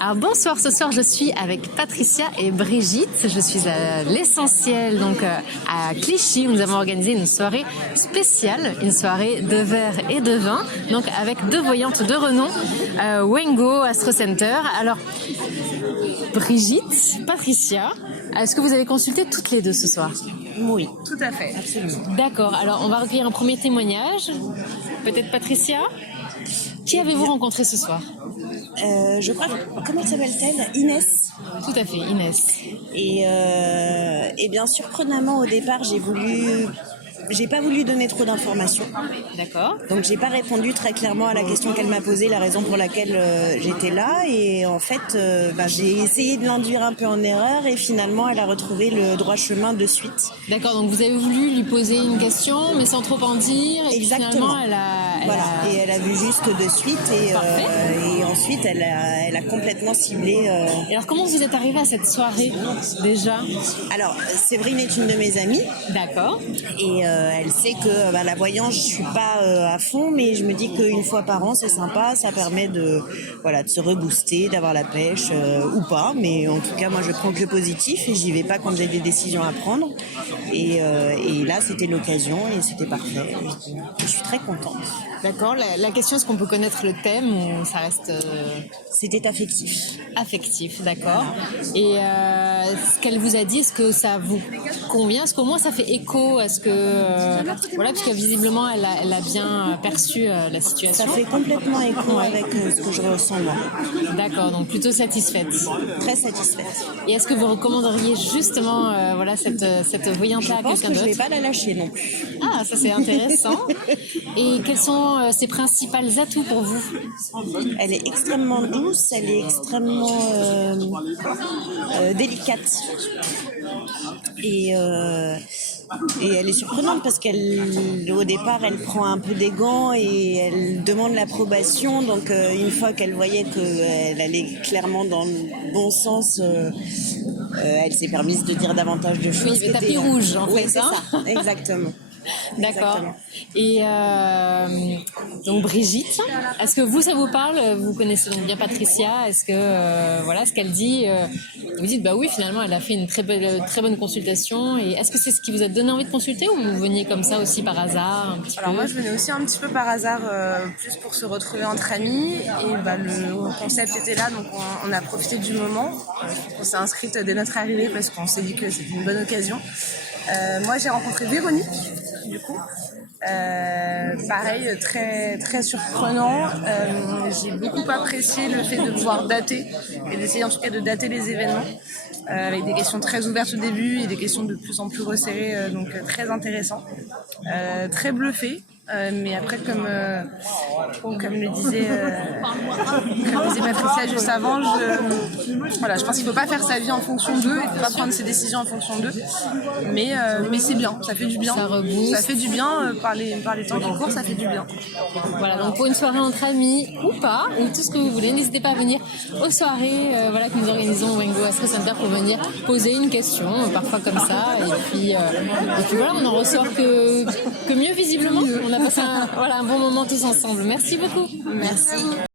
Alors bonsoir, ce soir je suis avec Patricia et Brigitte. Je suis à l'Essentiel, donc à Clichy. Nous avons organisé une soirée spéciale, une soirée de verre et de vin, donc avec deux voyantes de renom, Wengo Astro Center. Alors Brigitte, Patricia, est-ce que vous avez consulté toutes les deux ce soir? Oui, tout à fait, absolument. D'accord, alors on va recueillir un premier témoignage. Peut-être Patricia? Qui avez-vous rencontré ce soir? Je crois, comment s'appelle-t-elle? Inès. Tout à fait, Inès. Et bien surprenamment au départ, j'ai pas voulu donner trop d'informations. D'accord. Donc j'ai pas répondu très clairement à la question qu'elle m'a posée, la raison pour laquelle j'étais là. Et en fait, j'ai essayé de l'induire un peu en erreur et finalement elle a retrouvé le droit chemin de suite. D'accord, donc vous avez voulu lui poser une question, mais sans trop en dire. Et Exactement. Finalement, Et elle a vu juste de suite et ensuite elle a complètement ciblé. Et alors comment vous êtes arrivé à cette soirée déjà? Alors Séverine est une de mes amies. D'accord. Et elle sait que la voyance, je suis pas à fond, mais je me dis qu'une fois par an, c'est sympa, ça permet de se rebooster, d'avoir la pêche ou pas. Mais en tout cas, moi, je prends que le positif et j'y vais pas quand j'ai des décisions à prendre. Et là, c'était l'occasion et c'était parfait. Je suis très contente. D'accord. La question, est-ce qu'on peut connaître le thème ou ça reste C'était affectif. affectif? D'accord. Et ce qu'elle vous a dit, est-ce que ça vous convient? Est-ce qu'au moins ça fait écho? Est-ce que voilà, parce que visiblement elle a bien perçu la situation. Ça fait complètement écho avec ce que je ressens moi. D'accord, donc plutôt satisfaite. Très satisfaite. Et est-ce que vous recommanderiez justement cette voyante-là à Je pense quelqu'un que je d'autre? vais pas la lâcher non plus. Ah, ça c'est intéressant. Et quels sont ses principaux atouts pour vous? Elle est extrêmement douce, elle est extrêmement délicate. Et elle est surprenante parce qu'au départ, elle prend un peu des gants et elle demande l'approbation. Donc, une fois qu'elle voyait qu'elle allait clairement dans le bon sens, elle s'est permise de dire davantage de choses. Oui, le tapis rouge, en oui, fait. c'est hein ça, exactement. D'accord. Exactement. Et donc Brigitte, est-ce que ça vous parle? Vous connaissez donc bien Patricia. Est-ce que ce qu'elle dit, vous dites bah oui, finalement elle a fait une très bonne consultation. Et est-ce que c'est ce qui vous a donné envie de consulter ou vous veniez comme ça aussi par hasard un petit Alors peu? moi je venais aussi un petit peu par hasard, plus pour se retrouver entre amis. Et le concept était là, donc on a profité du moment. On s'est inscrite dès notre arrivée parce qu'on s'est dit que c'était une bonne occasion. Moi j'ai rencontré Véronique, du coup. Pareil, très très surprenant. J'ai beaucoup apprécié le fait de pouvoir dater et d'essayer en tout cas de dater les événements avec des questions très ouvertes au début et des questions de plus en plus resserrées, donc très intéressant, très bluffé. Mais après, comme le disait Patricia juste avant, je pense qu'il ne faut pas faire sa vie en fonction d'eux, il ne faut pas prendre ses décisions en fonction d'eux. Mais c'est bien, ça fait du bien. Ça rebooste. Ça fait du bien par les temps qui courent, ça fait du bien. Voilà, donc pour une soirée entre amis ou pas, ou tout ce que vous voulez, n'hésitez pas à venir aux soirées que nous organisons au Wengo Astro Center pour venir poser une question, parfois comme ça. Et puis voilà, on en ressort que mieux visiblement. On a passé un bon moment tous ensemble. Merci beaucoup. Merci.